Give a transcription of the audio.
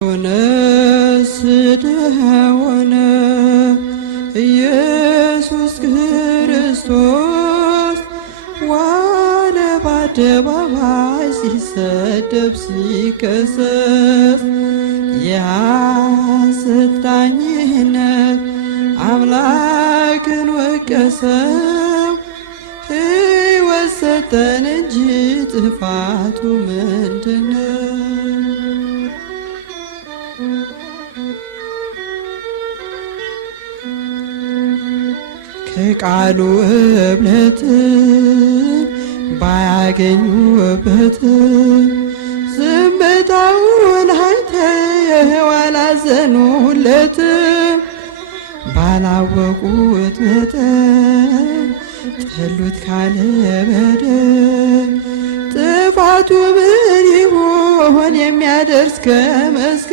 ሆነ ስደሆነ ኢየሱስ ክርስቶስ ዋለ በአደባባይ ሲሰደብ ሲከሰስ የሐሰት ዳኝነት አምላክን ወቀሰው። ሕይወት ሰጠን እንጂ ጥፋቱ ምንድነው? ከቃሉ እብለትን ባያገኙበትም ዝምታውን አይተው አላዘኑለትም። ባላወቁት መጠን ጠሉት ካለ በደል ጥፋቱ ምን ይሆን የሚያደርስ ከመስቀል